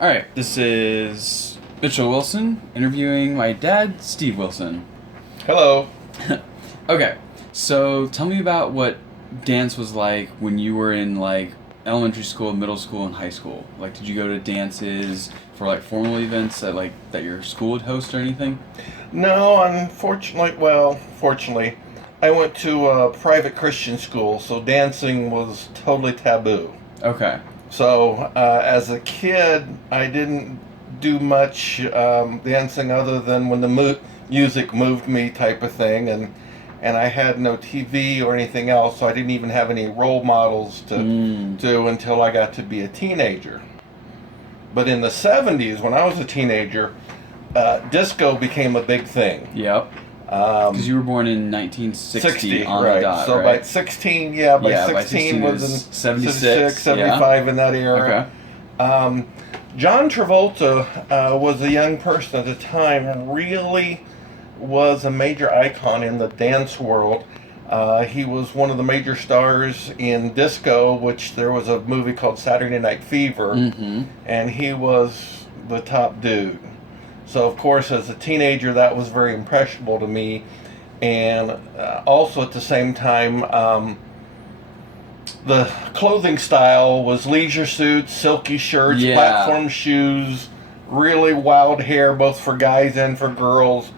All right, this is Mitchell Wilson interviewing my dad, Steve Wilson. Hello. Okay, so tell me about what dance was like when you were in like elementary school, middle school, and high school. Like, did you go to dances for like formal events that your school would host or anything? No, fortunately, I went to a private Christian school, so dancing was totally taboo. Okay. So, as a kid, I didn't do much dancing other than when the music moved me, type of thing, and I had no TV or anything else, so I didn't even have any role models to do until I got to be a teenager. But in the 70s, when I was a teenager, disco became a big thing. Yep. Because you were born in 1960 on right. the dot, so right? by 16, yeah, by 16 was in 76, 75 yeah. in that era. Okay. John Travolta was a young person at the time, really was a major icon in the dance world. He was one of the major stars in disco, which there was a movie called Saturday Night Fever, and he was the top dude. So, of course, as a teenager, that was very impressionable to me. And also at the same time, the clothing style was leisure suits, silky shirts, platform shoes, really wild hair, both for guys and for girls.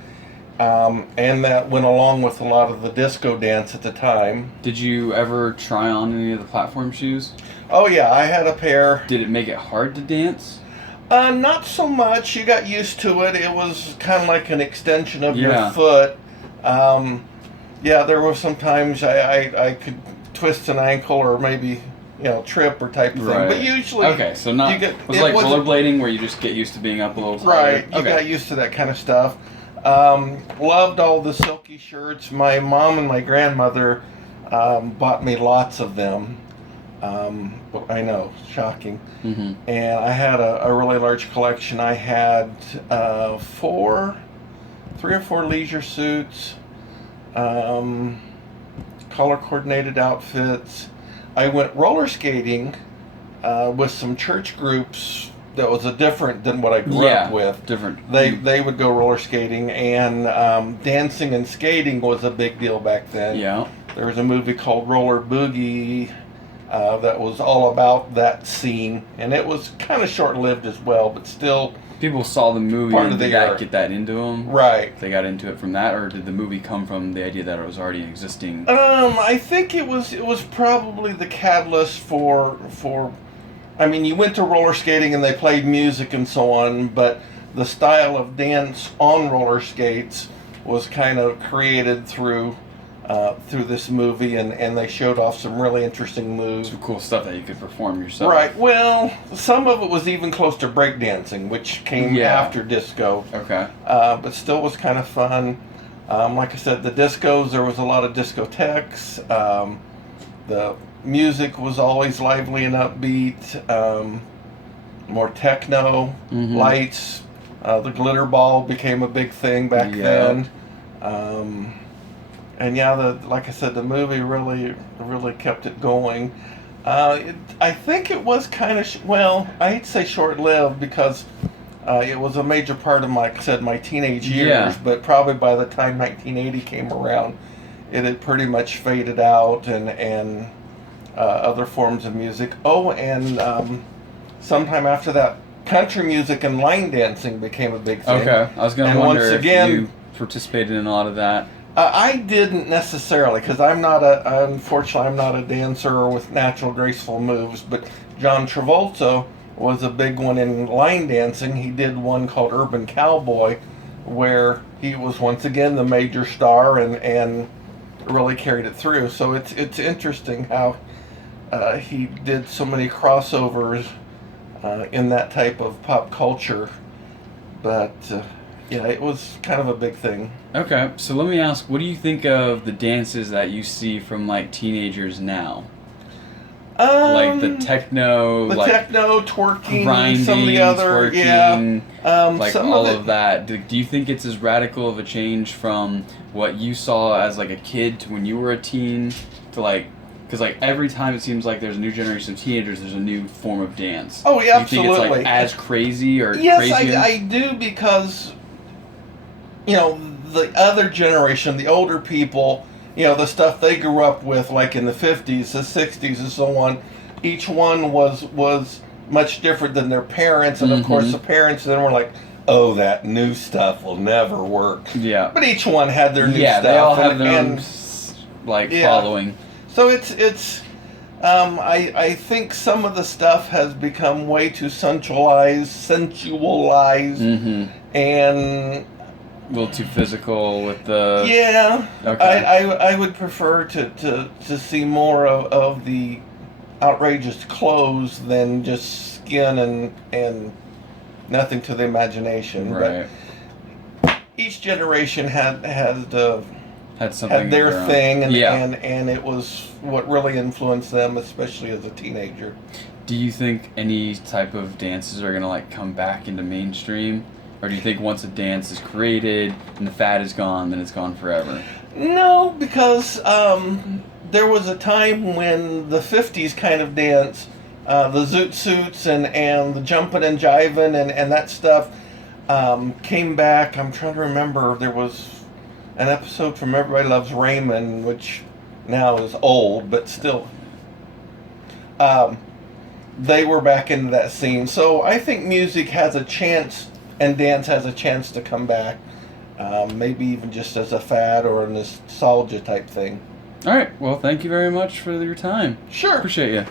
And that went along with a lot of the disco dance at the time. Did you ever try on any of the platform shoes? Oh, yeah, I had a pair. Did it make it hard to dance? Not so much. You got used to it. It was kind of like an extension of your foot. Yeah, there were some times I could twist an ankle or maybe trip or type of thing. But usually, okay, so not it was like rollerblading where you just get used to being up a little higher. Right, you got used to that kind of stuff. Loved all the silky shirts. My mom and my grandmother bought me lots of them. I know, shocking. And I had a really large collection. I had 3 or 4 leisure suits, color coordinated outfits. I went roller skating with some church groups that was different than what I grew up with. Different. They would go roller skating, and dancing and skating was a big deal back then. Yeah. There was a movie called Roller Boogie that was all about that scene, and it was kind of short-lived as well, but still. People saw the movie and did that get that into them? Right. They got into it from that, or did the movie come from the idea that it was already existing? I think it was probably the catalyst for. I mean, you went to roller skating and they played music and so on, but the style of dance on roller skates was kind of created through this movie, and they showed off some really interesting moves. Some cool stuff that you could perform yourself. Right. Well, some of it was even close to breakdancing, which came after disco. Okay. But still was kind of fun. Like I said, the discos, there was a lot of discotheques. The music was always lively and upbeat. More techno, lights. The glitter ball became a big thing back then. And like I said, the movie really kept it going. I think it was kind of, I hate to say short-lived because it was a major part of my teenage years, but probably by the time 1980 came around, it had pretty much faded out, and other forms of music. Oh, and sometime after that, country music and line dancing became a big thing. Okay, I was going to wonder if you participated in a lot of that. I didn't necessarily, because unfortunately, I'm not a dancer with natural, graceful moves, but John Travolta was a big one in line dancing. He did one called Urban Cowboy, where he was once again the major star and really carried it through. So it's interesting how he did so many crossovers in that type of pop culture, but it was kind of a big thing. Okay, so let me ask, what do you think of the dances that you see from like teenagers now? Like the techno, twerking, grinding, some of the other, twerking, like some all of that. Do you think it's as radical of a change from what you saw as like a kid to when you were a teen to like Because like every time it seems like there's a new generation of teenagers, there's a new form of dance. Oh, yeah, Do you think it's absolutely. like as crazy or Yes, crazier? I do, because the other generation, the older people, the stuff they grew up with, like in the 50s, the 60s, and so on. Each one was much different than their parents, and of course the parents then were like, "Oh, that new stuff will never work." Yeah. But each one had their new Yeah, stuff. they all have their own and yeah. following. So it's I think some of the stuff has become way too sensualized, and A little too physical with the. yeah. Okay. I would prefer to see more of the outrageous clothes than just skin and nothing to the imagination. Right. But each generation had Something their of own. thing, Yeah. and it was what really influenced them, especially as a teenager. Do you think any type of dances are gonna like come back into mainstream, or do you think once a dance is created and the fad is gone, then it's gone forever? No, because there was a time when the 50s kind of dance, the zoot suits and the jumping and jiving and that stuff came back. I'm trying to remember, there was an episode from Everybody Loves Raymond, which now is old, but still, they were back into that scene. So I think music has a chance, and dance has a chance to come back. Maybe even just as a fad or a nostalgia type thing. All right. Well, thank you very much for your time. Sure. Appreciate you.